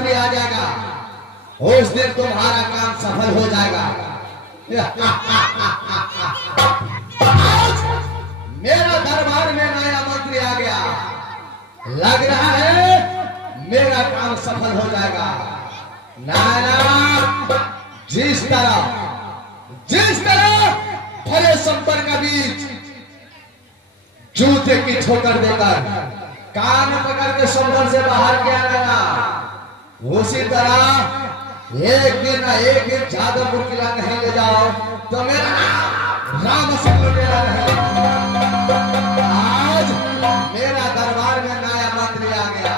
मंत्री आ जाएगा, उस दिन तुम्हारा काम सफल हो जाएगा। आज मेरा दरबार में नया मंत्री आ गया, लग रहा है मेरा काम सफल हो जाएगा। नाना, जिस तरह भले संपर का बीच जूते की ठोकर देकर कान पकड़ के संपर से बाहर किया गया, उसी तरह एक दिन जादवपुर किला नहीं ले जाओ तो मेरा राम सिंह लुटेरा रहेगा। आज मेरा दरबार में नया मंत्री आ गया।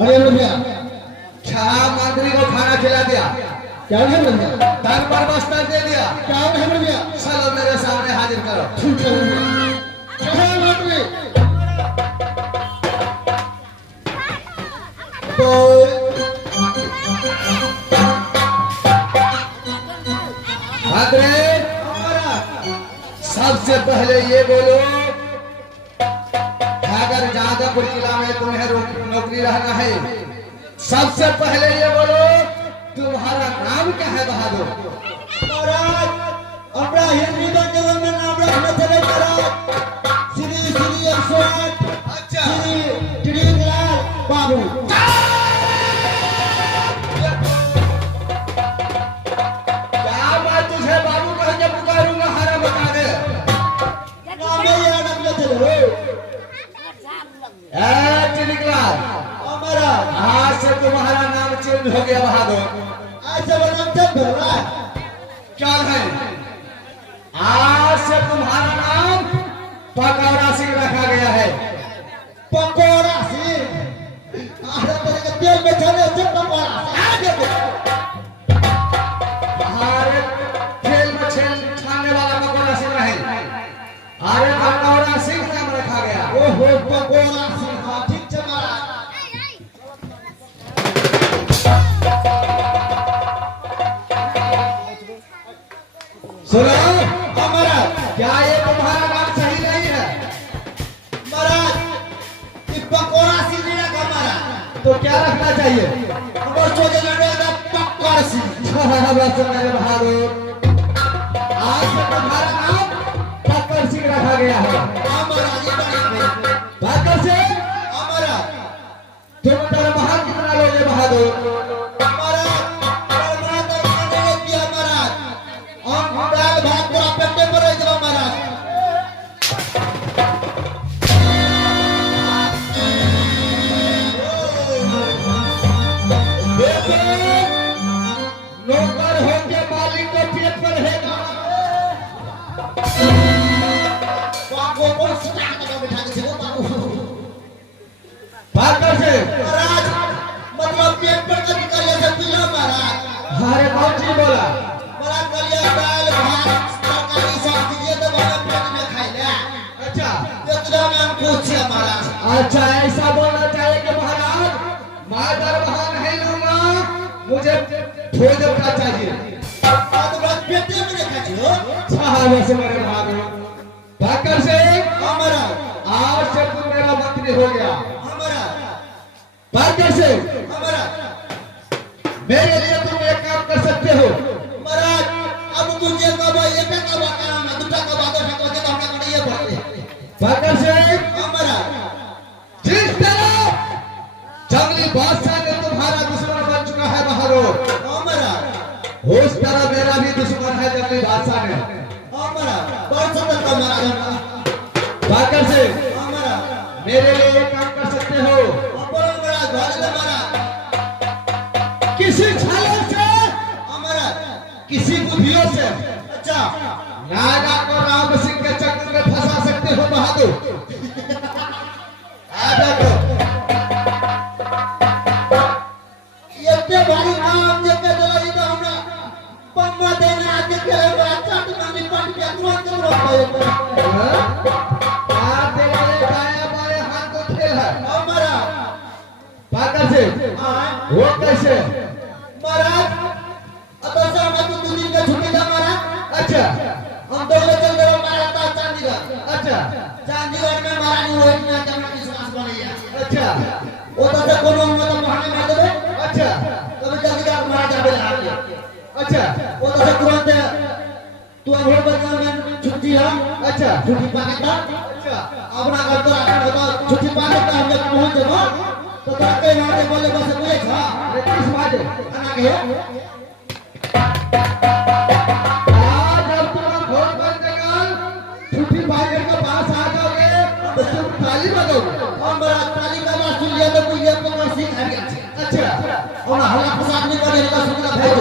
अरे भैया क्या मंत्री को खाना खिला दिया, क्या है भैया? तन पर बस्तर दे दिया, क्या है भैया? चलो मेरे सामने हाजिर करो। ठीक है भैया। क्या है मंत्री? मंत्री, सबसे पहले ये बोलो, अगर जादवपुर किला में तुम्हें नौकरी रहना है, सबसे पहले ये बोलो तुम्हारा नाम क्या है बहादुर? महाराज, अपना हिंदी के में नाम रखने चले महाराज, श्री श्री अशोक, अच्छा, श्री टिड़ीलाल बाबू। क्या मैं तुझे बाबू कह के पुकारूंगा? हरा बता दे। नाम नहीं याद रखने चले टिड़ीलाल, महाराज, आज से तुम्हारा नाम चेंज हो गया बहादुर। आज से वो नाम चल रहा है। क्या है? आज से तुम्हारा नाम पकौड़ा सिंह रखा गया है। पकौड़ा सिंह, अरे तेरे के तेल में छाने से पकौड़ा सिंह आगे अरे तेल में छानने वाला पकौड़ा सिंह नहीं, अरे पकौड़ा सिंह नाम रखा गया। ओहो पकौड़ा सिंह, हाँ ठीक है महाराज। सुनो हमारा क्या ये तुम्हारा नाम सही नहीं है? महाराज ये पकौड़ा सिंह नहीं रखा महाराज, तो क्या रखना चाहिए? हमारे सोचे लड़ेगा पकौड़ा सिंह। बस मेरे बहादुर, आज से तुम्हारा नाम पकड़ सिंह रखा गया है। हमारा ये बड़ी पकड़ सिंह, हमारा तुम दरमहा कितना लोगे बहादुर? हमारा परमात्मा दरबार ने किया महाराज, हम दाल भात पूरा पेटे पर रह जाओ महाराज। नौकर होके मालिक को पेट पर रहेगा। बाबू को सुता के बैठा के वो बाबू पकड़ सिंह, महाराज मतलब पेट पर कभी करिया से पीला महाराज। अरे कौन चीज बोला? बड़ा करिया दाल भात तरकारी सब दीजिए तो बड़ा पेट में खाई ले। अच्छा इतना में हम पूछिए महाराज। अच्छा, ऐसा बोलना चाहिए कि महाराज मैं दरमहा नहीं लूंगा, मुझे भोजन का चाहिए। तो बस पेटे में देखा छियो साहब से मेरे बहादुर, पकड़ सिंह, हमारा आज से तू मेरा मंत्री हो गया। हमारा पकड़ सिंह, हमारा मेरे लिए तुम एक काम कर सकते हो। महाराज अब मुझे कब ये पे कब काम है दूसरा कब आगे ठक के हमने कर ये बोलते पकड़ सिंह, हमारा जिस तरह जंगली बादशाह ने तुम्हारा दुश्मन बन चुका है बहादुर, हमारा उस तरह मेरा भी दुश्मन है जंगली बादशाह ने। हमारा बहुत सुंदर का महाराज। पकड़ सिंह, हमारा मेरे लिए एक काम कर सकते हो। अपना बड़ा ध्वज हमारा किसी छाले से, हमारा किसी बुद्धियों से अच्छा नागा को राम सिंह के चक्कर में फंसा सकते हो बहादुर। आ देखो, इतने भारी नाम देके चला तो हमरा पम्मा देना आके करे बड़ा चाट मांगी पाट के तुरंत तुरंत आप देखिए दाएं बाएं हाथ को खेल है। हमारा पकड़ सिंह, हाँ वो कैसे? महाराज अब ऐसा हम तो 2 दिन का छुट्टी था महाराज। अच्छा हम दौड़े चल गए महाराज था चंडीगढ़। अच्छा चंडीगढ़ में महाराज रोहित ने जमा विश्वास बनाया। अच्छा वो तो कोनो मतलब बहाने मार देबे। अच्छा तब जल्दी का महाराज आवे लगा। अच्छा वो तो तुरंत तू अभी बजा में छुट्टी है। अच्छा छुट्टी पाके था अच्छा अपना घर तो बता छुट्टी पाके था हम लोग पहुंच देबो तो कहते ना के बोले बस बोले था अरे किस बात है? खाना के आज अब तुम भोज बन देगा, छुट्टी पाकर के पास आ जाओगे तो तुम ताली बजाओगे। हम बड़ा ताली का बात सुन लिया तो मुझे पकड़ सिंह आ गया। अच्छा और हल्ला फसाद नहीं करे का सुनना भेज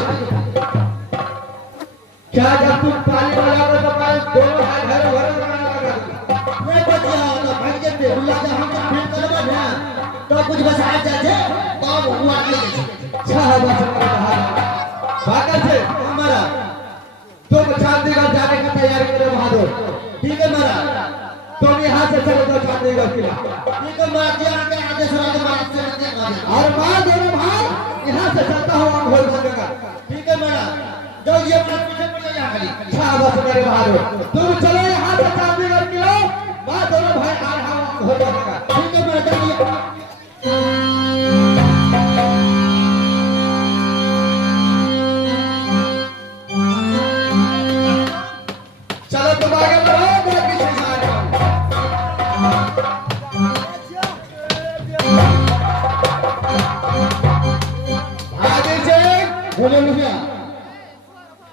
क्या जब तुम ताली बजाओगे तो मैं दोनों भाई घर बनाना लगा दूंगा। नहीं बचिया तो भाग के बुला जा हम का भेंट करबा ना तो कुछ बस आ जाए तब हुआ ले साहब से हमारा तुम चंडीगढ़ जाने की तैयारी करो बहादुर। ठीक है महाराज तुम यहाँ से चलो तो चंडीगढ़ किला, ठीक है महाराज जी आगे आदेश राज महाराज से देख और मैं दोनों भाई यहाँ से चलता हूँ हम भोज बन देगा। ठीक है महाराज जो ये बात पीछे पड़ जा खाली साहब मेरे बहादुर, तुम चलो यहाँ से चंडीगढ़ किला, मैं दोनों भाई आ रहा हूँ भोज बन देगा। ठीक है महाराज चलो तुम आगे बढ़ो, मैं पीछे से आ रहा हूँ। आगे से बोले मुखिया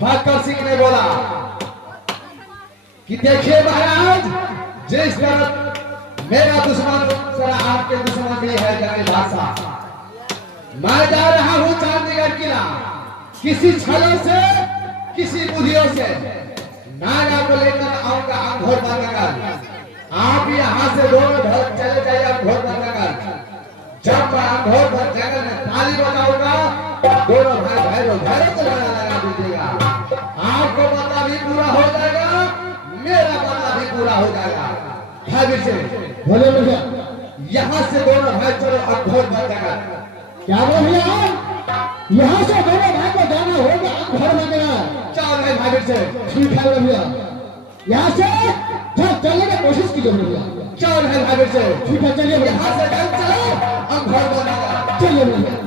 भक्कर सिंह ने बोला कि देखिए महाराज, जिस तरह मेरा दुश्मन तरह आपके दुश्मन भी है जंगली बादशाह। मैं जा रहा हूँ चंडीगढ़ किला, किसी छलों से किसी बुद्धियों से नागा को लेकर आऊंगा अंघोर बनकर। आप यहाँ से दोनों घर चले जाइए अंघोर बनकर। जब मैं अंघोर बन जगह में ताली बजाऊंगा दोनों भाई भैरव भैरव को लगा दीजिएगा। आपको बदला भी पूरा हो जाएगा, मेरा बदला भी पूरा हो जाएगा। भाई से बोले भैया यहाँ से दोनों भाई चलो अंघोर बन जगह। क्या बोल भैया यहाँ से दोनों भाई को जाना होगा घर बनेगा। चल रहे भाई से ठीक है भैया यहाँ से चलने की कोशिश कीजिए भैया। चल रहे भाई से ठीक है चलिए भैया यहाँ से चलो अंघोर बनेगा। चलिए भैया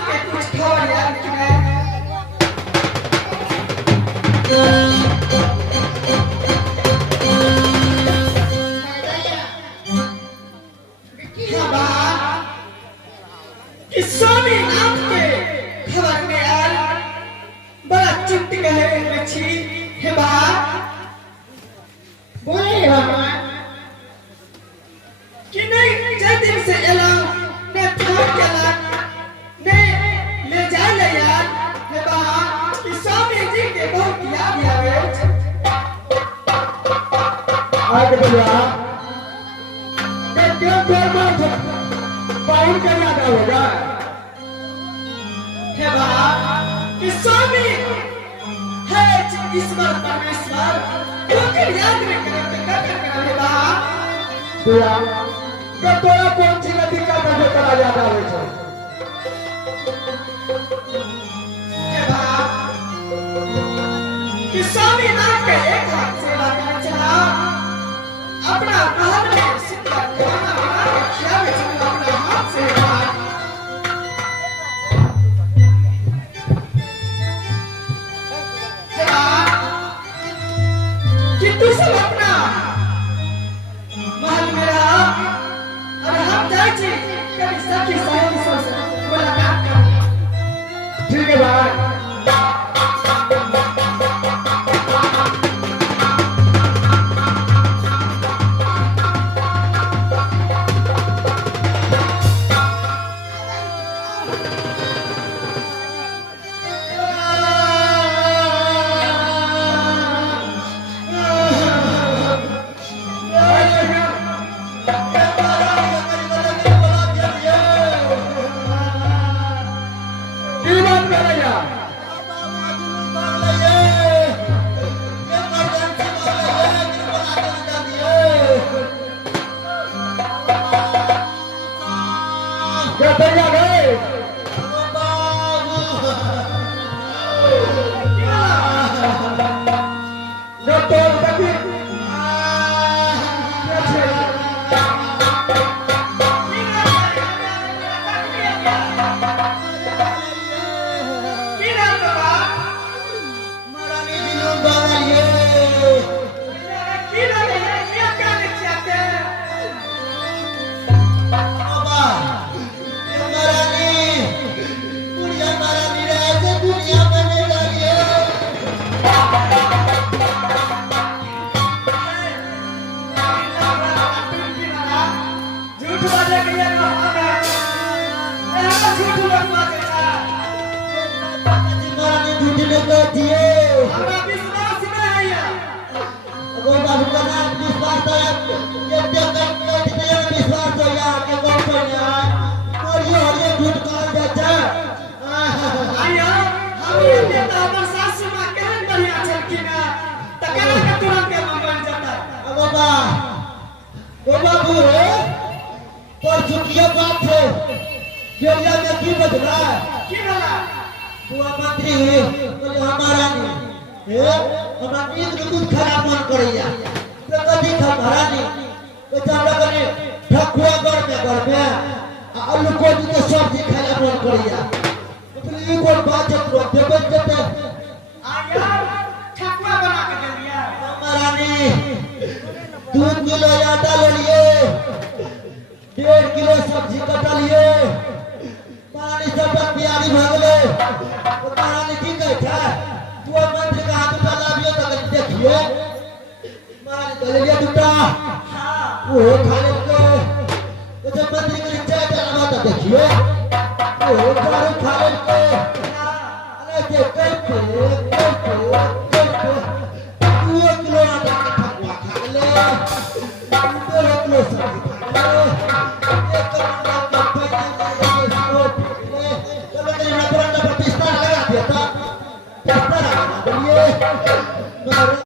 बात के कुछ खबर याद कि नहीं? हाँ बा, कि स्वामी नाथ के खबर में आल बड़ा चिंत कहे मछी हे बा बोले भगवान कि नहीं जल्दी से एला ने थाम केला ने ले जा ले यार हे बा कि स्वामी जी के बहुत याद आवे आज भैया क्यों पाउन का याद होगा हे बा कि स्वामी है ईश्वर परमेश्वर क्योंकि याद में करे तो क्या करे हे बा भैया तो तोरा कौन सी नदी का जो तोरा याद आवे छे हे बा कि स्वामी नाथ के एक हाथ सेवा करना चला अपना महल में सिद्ध खाना बना के खिलावे चला अपना हाथ से बा हे बा कि तू सब अपना महल में रहा और हम जाए छी कभी सखी सहेली से मुलाकात कर ठीक है भाई